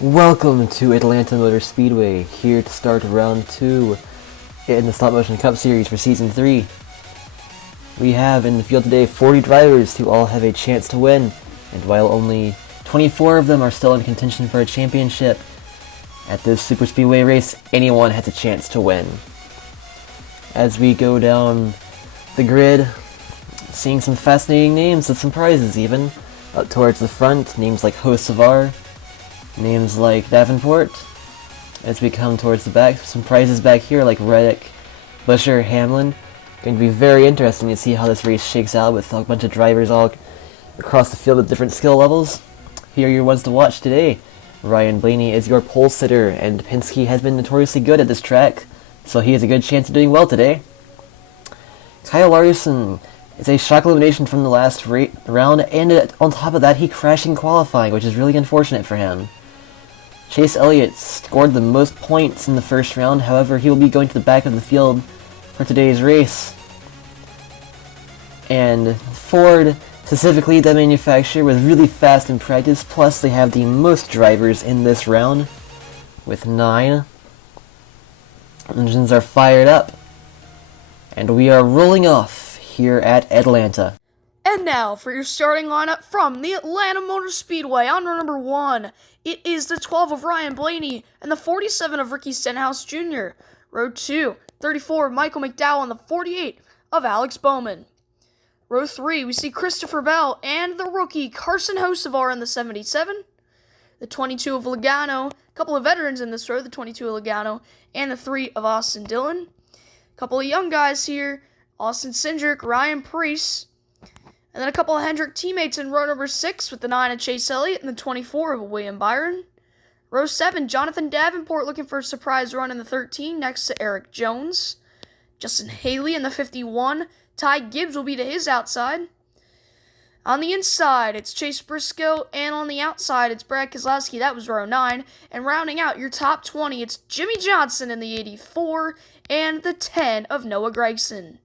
Welcome to Atlanta Motor Speedway, here to start round 2 in the Stop Motion Cup Series for Season 3. We have in the field today 40 drivers who all have a chance to win, and while only 24 of them are still in contention for a championship, at this superspeedway race, anyone has a chance to win. As we go down the grid, seeing some fascinating names with some prizes even. Up towards the front, names like Hocevar, names like Davenport. As we come towards the back, some prizes back here like Reddick, Busher, Hamlin. Going to be very interesting to see how this race shakes out with a bunch of drivers all across the field with different skill levels. Here are your ones to watch today. Ryan Blaney is your pole sitter, and Penske has been notoriously good at this track, so he has a good chance of doing well today. Kyle Larson is a shock elimination from the last round, and on top of that, he crashed in qualifying, which is really unfortunate for him. Chase Elliott scored the most points in the first round, however, he will be going to the back of the field for today's race. And Ford, specifically the manufacturer, was really fast in practice, plus they have the most drivers in this round, with 9. Engines are fired up, and we are rolling off here at Atlanta. And now for your starting lineup from the Atlanta Motor Speedway. On row number 1, it is the 12 of Ryan Blaney and the 47 of Ricky Stenhouse Jr. Row 2, 34 of Michael McDowell and the 48 of Alex Bowman. Row 3, we see Christopher Bell and the rookie Carson Hocevar in the 77. The 22 of Logano, a couple of veterans in this row, the 22 of Logano, and the 3 of Austin Dillon. A couple of young guys here, Austin Cindric, Ryan Preece, and then a couple of Hendrick teammates in row number 6 with the 9 of Chase Elliott and the 24 of William Byron. Row 7, Jonathan Davenport looking for a surprise run in the 13 next to Eric Jones. Justin Haley in the 51. Ty Gibbs will be to his outside. On the inside, it's Chase Briscoe, and on the outside, it's Brad Keselowski. That was row 9. And rounding out your top 20, it's Jimmy Johnson in the 84 and the 10 of Noah Gragson.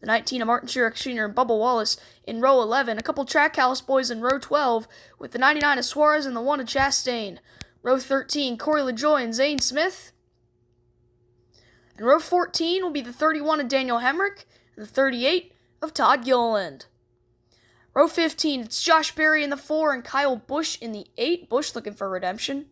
The 19 of Martin Truex Jr. and Bubba Wallace in row 11. A couple Trackhouse boys in row 12 with the 99 of Suarez and the 1 of Chastain. Row 13, Corey LaJoie and Zane Smith. And row 14 will be the 31 of Daniel Hemrick and the 38 of Todd Gilliland. Row 15, it's Josh Berry in the 4 and Kyle Busch in the 8. Busch looking for redemption.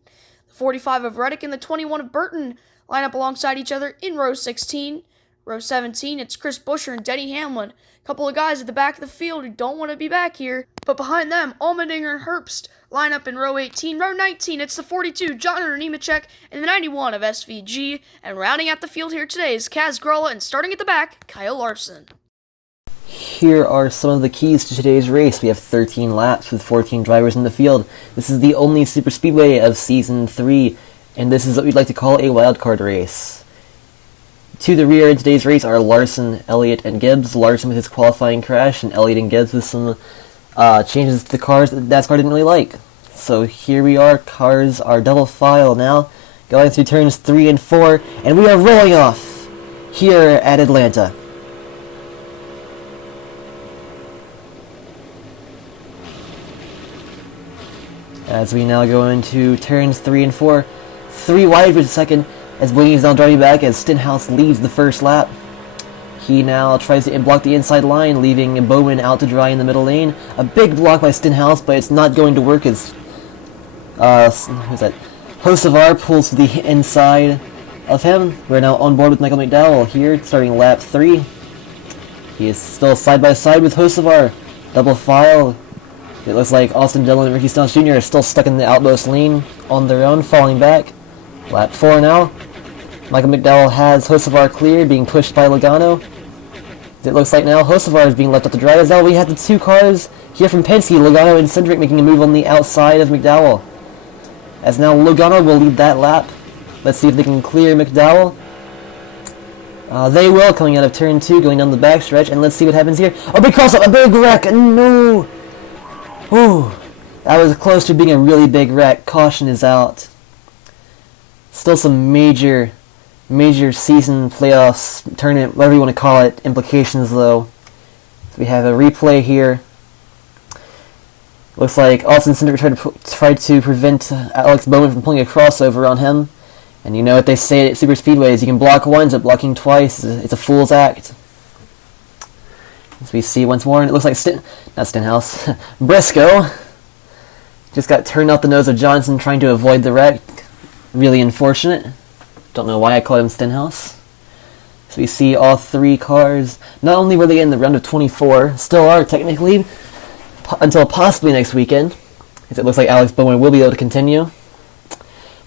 The 45 of Reddick and the 21 of Burton line up alongside each other in row 16. Row 17, it's Chris Buescher and Denny Hamlin. A couple of guys at the back of the field who don't want to be back here. But behind them, Allmendinger and Herbst line up in row 18. Row 19, it's the 42, Jonathan Nemechek, and the 91 of SVG. And rounding out the field here today is Kaz Gralla, and starting at the back, Kyle Larson. Here are some of the keys to today's race. We have 13 laps with 14 drivers in the field. This is the only superspeedway of Season 3, and this is what we'd like to call a wildcard race. To the rear in today's race are Larson, Elliott, and Gibbs. Larson with his qualifying crash, and Elliott and Gibbs with some changes to the cars that NASCAR didn't really like. So here we are, cars are double file now, going through turns 3 and 4, and we are rolling off here at Atlanta. As we now go into turns 3 and 4, 3 wide for the second, as Blaney is now driving back as Stenhouse leads the first lap. He now tries to block the inside line, leaving Bowman out to dry in the middle lane. A big block by Stenhouse, but it's not going to work as who's that? Hocevar pulls to the inside of him. We're now on board with Michael McDowell here, starting lap 3. He is still side by side with Hocevar. Double file. It looks like Austin Dillon and Ricky Stenhouse Jr. are still stuck in the outmost lane on their own, falling back. Lap 4 now. Michael McDowell has Hocevar cleared, being pushed by Logano. It looks like now Hocevar is being left up to dry. As now we have the 2 cars here from Penske, Logano and Cindric making a move on the outside of McDowell. As now Logano will lead that lap. Let's see if they can clear McDowell. They will, coming out of turn 2, going down the backstretch, and let's see what happens here. A big cross-up, a big wreck, no! Ooh, that was close to being a really big wreck. Caution is out. Still some major season playoffs, tournament, whatever you want to call it, implications though. So we have a replay here. Looks like Austin Cindric tried to prevent Alex Bowman from pulling a crossover on him. And you know what they say at super speedways, you can block once, but blocking twice, it's a fool's act. As we see once more, and it looks like not Stenhouse, Briscoe just got turned out the nose of Johnson trying to avoid the wreck. Really unfortunate. Don't know why I called him Stenhouse. So we see all three cars, not only were they in the round of 24, still are technically, until possibly next weekend, as it looks like Alex Bowman will be able to continue.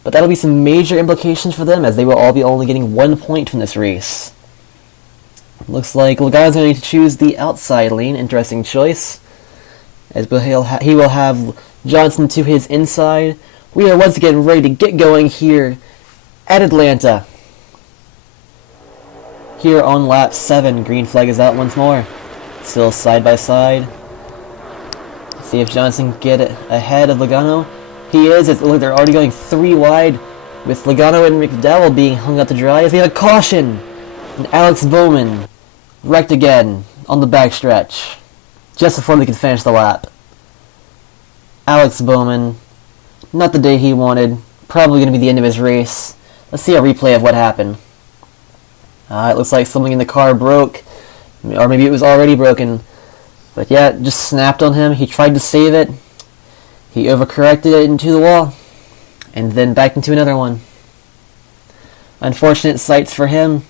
But that'll be some major implications for them, as they will all be only getting 1 point from this race. Looks like Logano's going to choose the outside lane. Interesting choice. As he will have Johnson to his inside. We are once again ready to get going here at Atlanta. Here on lap 7, green flag is out once more. Still side by side. See if Johnson can get it ahead of Logano. He is. Look, they're already going 3 wide, with Logano and McDowell being hung out to dry. As we have a caution, and Alex Bowman wrecked again on the backstretch, just before they could finish the lap. Alex Bowman, not the day he wanted. Probably going to be the end of his race. Let's see a replay of what happened. It looks like something in the car broke, or maybe it was already broken. But yeah, it just snapped on him. He tried to save it. He overcorrected it into the wall, and then back into another one. Unfortunate sights for him.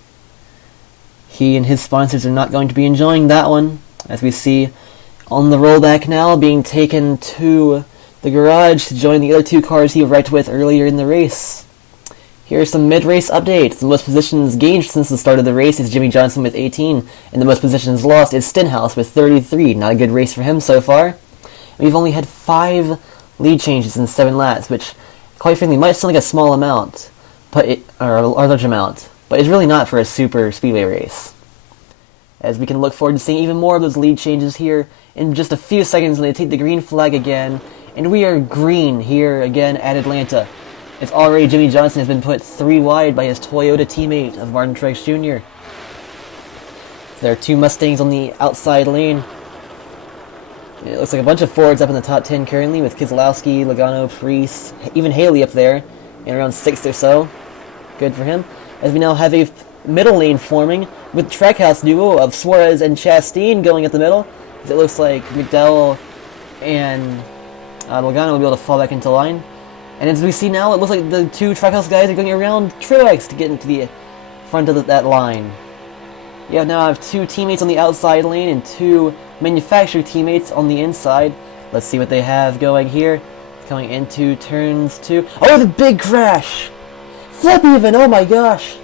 He and his sponsors are not going to be enjoying that one, as we see on the rollback now, being taken to the garage to join the other 2 cars he wrecked with earlier in the race. Here are some mid-race updates. The most positions gained since the start of the race is Jimmy Johnson with 18, and the most positions lost is Stenhouse with 33. Not a good race for him so far. We've only had 5 lead changes in 7 laps, which, quite frankly, might sound like a small amount, or a large amount, but it's really not for a super speedway race. As we can look forward to seeing even more of those lead changes here in just a few seconds when they take the green flag again, and we are green here again at Atlanta. It's already Jimmy Johnson has been put 3 wide by his Toyota teammate of Martin Truex Jr. There are 2 Mustangs on the outside lane. It looks like a bunch of Fords up in the top 10 currently, with Keselowski, Logano, Preece, even Haley up there, in around 6th or so. Good for him. As we now have a middle lane forming, with Trackhouse duo of Suarez and Chastain going at the middle. It looks like McDowell and Logano will be able to fall back into line. And as we see now, it looks like the 2 Trackhouse guys are going around Truex to get into the front of that line. Yeah, now I have 2 teammates on the outside lane and 2 manufacturer teammates on the inside. Let's see what they have going here. Going into turns 2. Oh, the big crash! Flip even! Oh my gosh!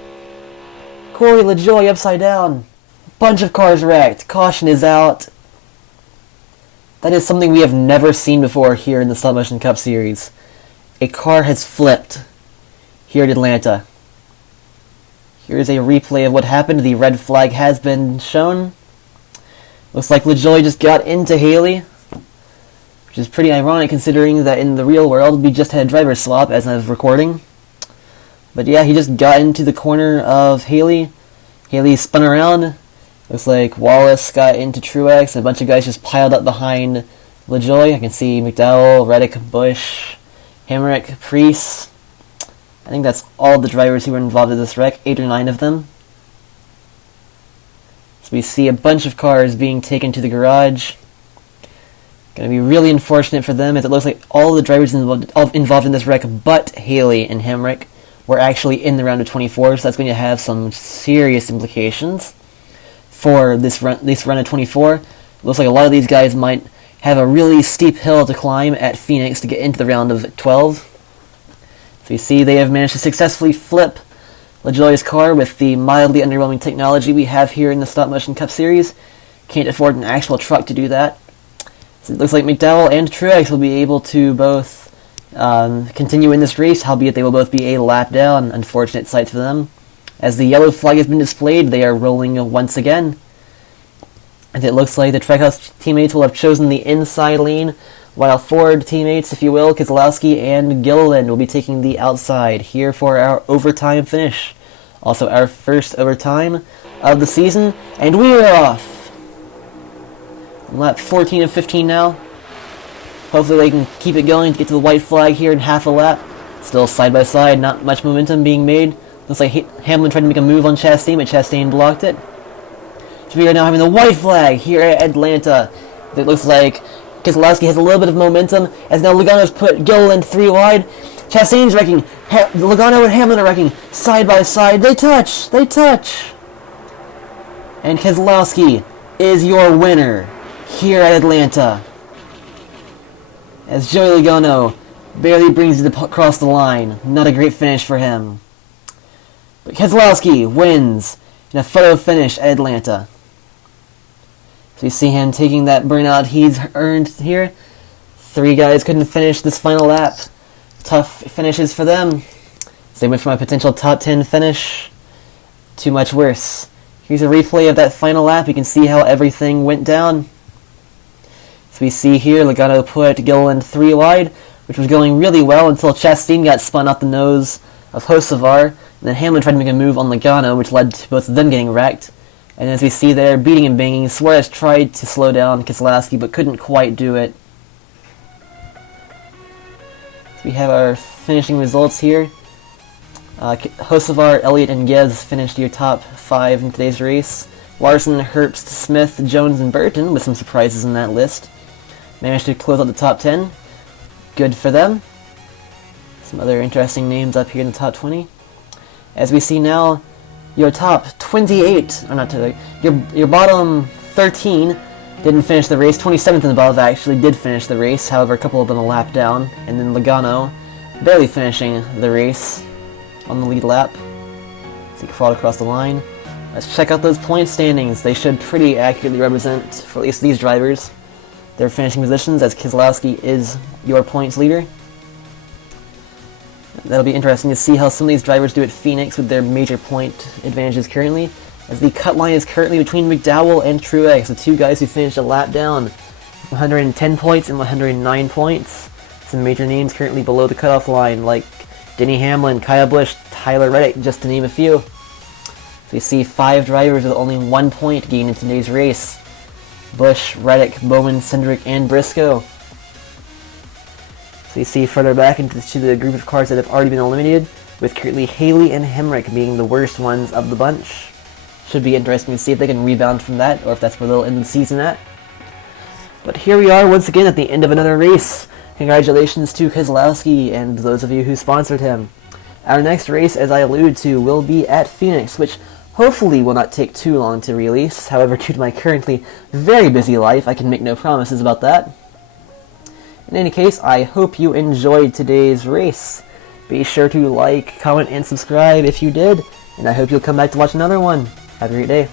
Corey LaJoie upside down. Bunch of cars wrecked. Caution is out. That is something we have never seen before here in the Stop Motion Cup Series. A car has flipped here at Atlanta. Here is a replay of what happened. The red flag has been shown. Looks like LaJoie just got into Haley, which is pretty ironic considering that in the real world we just had a driver swap as of recording. But yeah, he just got into the corner of Haley. Haley spun around. Looks like Wallace got into Truex, and a bunch of guys just piled up behind LaJoie. I can see McDowell, Reddick, Busch, Hemrick, Preece. I think that's all the drivers who were involved in this wreck, 8 or 9 of them. So we see a bunch of cars being taken to the garage. Going to be really unfortunate for them, as it looks like all the drivers involved in this wreck but Haley and Hemrick were actually in the round of 24, so that's going to have some serious implications for this round of 24. It looks like a lot of these guys might have a really steep hill to climb at Phoenix to get into the round of 12. So you see they have managed to successfully flip LaJoie's car with the mildly underwhelming technology we have here in the Stop Motion Cup Series. Can't afford an actual truck to do that. So it looks like McDowell and Truex will be able to both continue in this race, albeit they will both be a lap down. Unfortunate sight for them. As the yellow flag has been displayed, they are rolling once again. And it looks like the Trackhouse teammates will have chosen the inside lane, while Ford teammates, if you will, Keselowski and Gilliland, will be taking the outside here for our overtime finish. Also our first overtime of the season, and we are off. Lap 14 of 15 now. Hopefully they can keep it going to get to the white flag here in half a lap. Still side by side, not much momentum being made. Looks like Hamlin tried to make a move on Chastain, but Chastain blocked it. So we are now having the white flag here at Atlanta. It looks like Keselowski has a little bit of momentum, as now Logano's put Gilliland 3 wide. Chastain's wrecking. Logano and Hamlin are wrecking side by side. They touch. And Keselowski is your winner here at Atlanta, as Joey Logano barely brings it across the line. Not a great finish for him. But Keselowski wins in a photo finish at Atlanta. So you see him taking that burnout he's earned here. 3 guys couldn't finish this final lap. Tough finishes for them. So they went from a potential top 10 finish to much worse. Here's a replay of that final lap. You can see how everything went down. So we see here Logano put Gilliland 3 wide, which was going really well until Chastain got spun off the nose of Hocevar. And then Hamlin tried to make a move on Logano, which led to both of them getting wrecked. And as we see there, beating and banging, Suarez tried to slow down Keselowski, but couldn't quite do it. So we have our finishing results here. Hocevar, Elliott, and Gez finished your top 5 in today's race. Larson, Herbst, Smith, Jones, and Burton, with some surprises in that list, managed to close out the top 10. Good for them. Some other interesting names up here in the top 20. As we see now, your top 28, or not today, your bottom 13 didn't finish the race. 27th and above actually did finish the race, however a couple of them a lap down. And then Logano barely finishing the race on the lead lap. So he crawled across the line. Let's check out those point standings. They should pretty accurately represent, for at least these drivers, their finishing positions, as Keselowski is your points leader. That'll be interesting to see how some of these drivers do at Phoenix with their major point advantages currently, as the cut line is currently between McDowell and Truex, the 2 guys who finished a lap down. 110 points and 109 points. Some major names currently below the cutoff line, like Denny Hamlin, Kyle Busch, Tyler Reddick, just to name a few. So you see 5 drivers with only 1 point gained in today's race. Busch, Reddick, Bowman, Cindric, and Briscoe. So you see further back into the group of cars that have already been eliminated, with currently Haley and Hemrick being the worst ones of the bunch. Should be interesting to see if they can rebound from that, or if that's where they'll end the season at. But here we are once again at the end of another race. Congratulations to Keselowski and those of you who sponsored him. Our next race, as I alluded to, will be at Phoenix, which hopefully will not take too long to release. However, due to my currently very busy life, I can make no promises about that. In any case, I hope you enjoyed today's race. Be sure to like, comment, and subscribe if you did, and I hope you'll come back to watch another one. Have a great day.